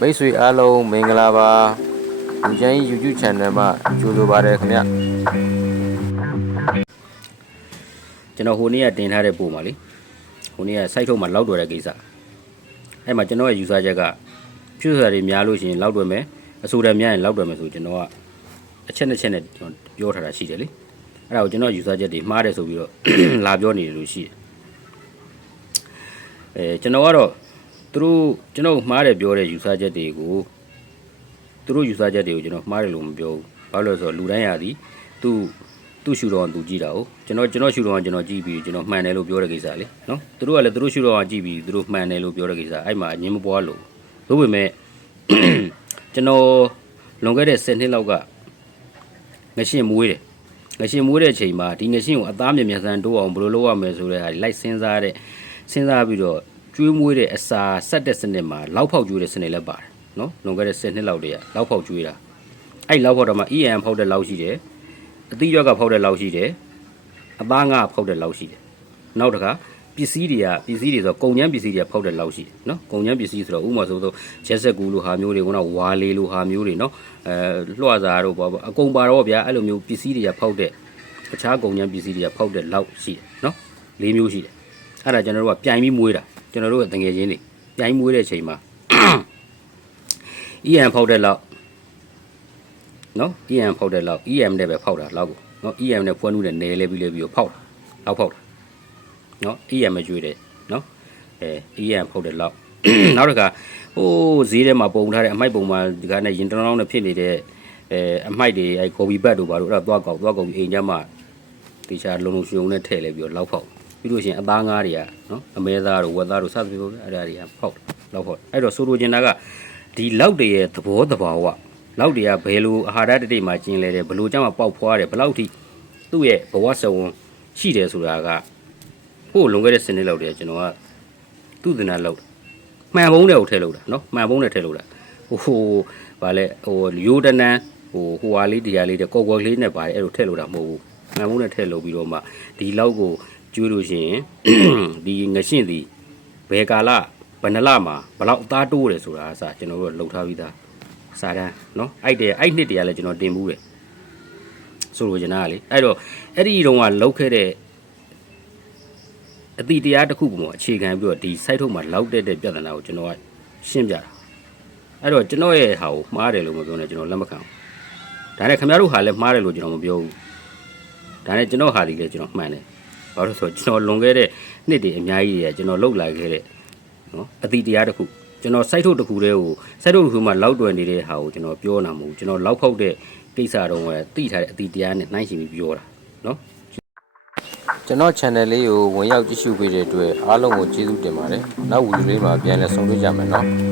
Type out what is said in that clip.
မိတ်ဆွေအားလုံးမင်္ဂလာပါလူချမ်းကြီး YouTube channel မှာကြိုဆိုပါရခင်ဗျကျွန်တော်ဟိုနေ့ကတင်ထားတဲ့ပုံပါလေဟိုနေ့က site ထုတ်မှာလောက်တော်တဲ့ကိစ္စအဲ့မှာကျွန်တော်ရဲ့ user ချက်ကဖြူစာတွေများလို့ရှိရင်လောက်တော်မယ်အဆိုတယ်များရင်လောက်တော်မယ်ဆိုကျွန်တော်ကအချက်နဲ့ချက်နဲ့ကျွန်တော်ပြောထားတာရှိတယ်လေအဲ့ဒါကိုကျွန်တော် user ချက်တွေမှားတယ်ဆိုပြီးတော့လာပြောနေတယ်လို့ရှိတယ်အဲကျွန်တော်ကတော့ သူတို့ကျွန်တော်မှားတယ်ပြောတဲ့ user ချက်တွေကိုသူတို့ user ချက်တွေကိုကျွန်တော်မှားတယ်လို့မပြောဘူးဘာလို့လဲဆိုတော့လူတိုင်းရာသည်သူ့သူ့ရှူတော်ကသူကြည့်တာ哦ကျွန်တော်ကျွန်တော်ရှူတော်ကကျွန်တော်ကြည့်ပြီးကျွန်တော်မှန်တယ်လို့ပြောတဲ့ကိစ္စလေနော်သူတို့ကလည်းသူတို့ရှူတော်ကကြည့်ပြီးသူတို့မှန်တယ်လို့ပြောတဲ့ကိစ္စအဲ့မှာအငင်းမပွားလို့လို့ပေမဲ့ကျွန်တော်လွန်ခဲ့တဲ့10နှစ်လောက်ကငရှင်မွေးတယ်ငရှင်မွေးတဲ့အချိန်မှာဒီငရှင်ကိုအသားမြင်မြန်ဆန်တိုးအောင်ဘယ်လိုလုပ်ရမလဲဆိုတဲ့ဟာလိုက်စဉ်းစားတဲ့စဉ်းစားပြီးတော့ ကျွေးမွေးတဲ့အစာဆက်တဲ့စနစ်မှာလောက်ဖောက်ကျွေးတဲ့စနစ်လည်းပါတယ်နော်လွန်ခဲ့တဲ့10နှစ်လောက်တည်းကလောက်ဖောက်ကျွေးတာအဲ့လောက်ဖောက်တော့မှ EM ဖောက်တဲ့လောက်ရှိတယ်အသီးရွက်ကဖောက်တဲ့လောက်ရှိတယ်အသားငါဖောက်တဲ့လောက်ရှိတယ်နောက်တစ်ခါပစ္စည်းတွေကပစ္စည်းတွေဆိုတော့ကုန်ကျန်းပစ္စည်းတွေကဖောက်တဲ့လောက်ရှိတယ်နော်ကုန်ကျန်းပစ္စည်းဆိုတော့ဥပမာဆိုတော့ရက်ဆက်ကူလိုဟာမျိုးတွေခုနဝါလေးလိုဟာမျိုးတွေနော်အဲလွှတ်စားတို့ပေါ့အကုန်ပါတော့ဗျာအဲ့လိုမျိုးပစ္စည်းတွေကဖောက်တဲ့အခြားကုန်ကျန်းပစ္စည်းတွေကဖောက်တဲ့လောက်ရှိတယ်နော်လေးမျိုးရှိတယ်အဲ့ဒါကျွန်တော်တို့ကပြိုင်ပြီးမွေးတာ ကျွန်တော်တို့ကတငယ်ချင်းတွေပြိုင်မွေးတဲ့အချိန်မှာ EM ဖောက်တဲ့လောက်နော် EM ဖောက်တဲ့လောက် EM နဲ့ပဲဖောက်တာလောက်ကိုနော် EM နဲ့ဖွင့်နုနဲ့နဲလဲပြီးလဲပြီးတော့ဖောက်တာလောက်ဖောက်တာနော် EM မကျွေးတယ်နော်အဲ EM ဖောက်တဲ့လောက်နောက်တစ်ခါဟိုးဈေးထဲမှာပုံထားတဲ့အမိုက်ပုံမှာဒီကနေ့ရင်တနောင်းနဲ့ဖြစ်နေတဲ့အဲအမိုက်တွေအဲကော်ပီဘတ်တို့ဘာလို့အဲ့ဒါသွားကောက်သွားကောက်ပြီးအိမ်ကျမှတေချာလုံလုံရှုံနဲ့ထည့်လဲပြီးတော့လောက်ဖောက် ပြီးလို့ရှိရင်အသားငါးတွေကနော်အမဲသားတို့ဝက်သားတို့စသဖြင့်ပေါ့အဲ့ဒါတွေကဖောက်လောက်ဖောက်အဲ့တော့ဆိုလိုချင်တာကဒီလောက်တွေရဲ့သဘောတဘာဝလောက်တွေကဘယ်လိုအာဟာရတတိမှာကျင်းလဲတယ်ဘယ်လိုကြောင့်မှပေါက်ဖွားတယ်ဘယ်လောက်ထိသူ့ရဲ့ဘဝစဝန်းရှိတယ်ဆိုတာကဟိုလွန်ခဲ့တဲ့စနစ်လောက်တည်းကကျွန်တော်ကသူ့သနာလောက်မှန်ပုံးတဲ့ကိုထည့်လို့တာနော်မှန်ပုံးနဲ့ထည့်လို့တာဟိုဟိုဗာလဲဟိုရိုးတနန်းဟိုဟိုဟာလေးတရားလေးတဲ့ကော်ကွယ်လေးနဲ့ပါတယ်အဲ့လိုထည့်လို့တာမဟုတ်ဘူးမှန်ပုံးနဲ့ထည့်လို့ပြီးတော့မှဒီလောက်ကို ကျွေးလို့ရှိရင် ဒီငရှင့်ဒီဘယ်ကာလဘယ်နှလမှာဘယ်လောက်အသားတိုးတယ်ဆိုတာအစကျွန်တော်တို့လှုပ်ထားပြီးသား စာတန်းเนาะအဲ့တဲ့အဲ့နှစ်တည်းကလည်းကျွန်တော်တင်မှုတယ်ဆိုလိုချင်တာကလေအဲ့တော့အဲ့ဒီတုန်းကလောက်ခဲ့တဲ့အတိတရားတစ်ခုပုံမှာအခြေခံပြီးတော့ဒီ site ထုတ်မှာလောက်တဲ့တဲ့ပြဿနာကိုကျွန်တော်ကရှင်းပြတာအဲ့တော့ကျွန်တော်ရဲ့ဟာကိုမှားတယ်လို့မပြောနဲ့ကျွန်တော်လက်မခံဘူးဒါနဲ့ခင်ဗျားတို့ဟာလည်းမှားတယ်လို့ကျွန်တော်မပြောဘူးဒါနဲ့ကျွန်တော်ဟာဒီလည်းကျွန်တော်မှန်တယ် ဘာလို့လဲဆိုတော့ကျွန်တော်လွန်ခဲ့တဲ့နှစ်တွေအများကြီးတွေကကျွန်တော်လောက်လာခဲ့တဲ့နော်အတိတရားတစ်ခုကျွန်တော် site ထုတ်တစ်ခုတည်းကို site ထုတ်တစ်ခုမှလောက်တွယ်နေတဲ့ဟာကိုကျွန်တော်ပြောနာမဟုတ်ဘူးကျွန်တော်လောက်ဖောက်တဲ့ကိစ္စတော့ကတိထားတဲ့အတီတရားနဲ့နှိုင်းရှင်ပြီးပြောတာနော်ကျွန်တော် channel လေးကိုဝင်ရောက်ကြည့်ရှုပေးတဲ့အတွက်အားလုံးကိုကျေးဇူးတင်ပါတယ်နောက်ဗီဒီယိုလေးမှာပြန်လည်ဆုံတွေ့ကြမယ်နော်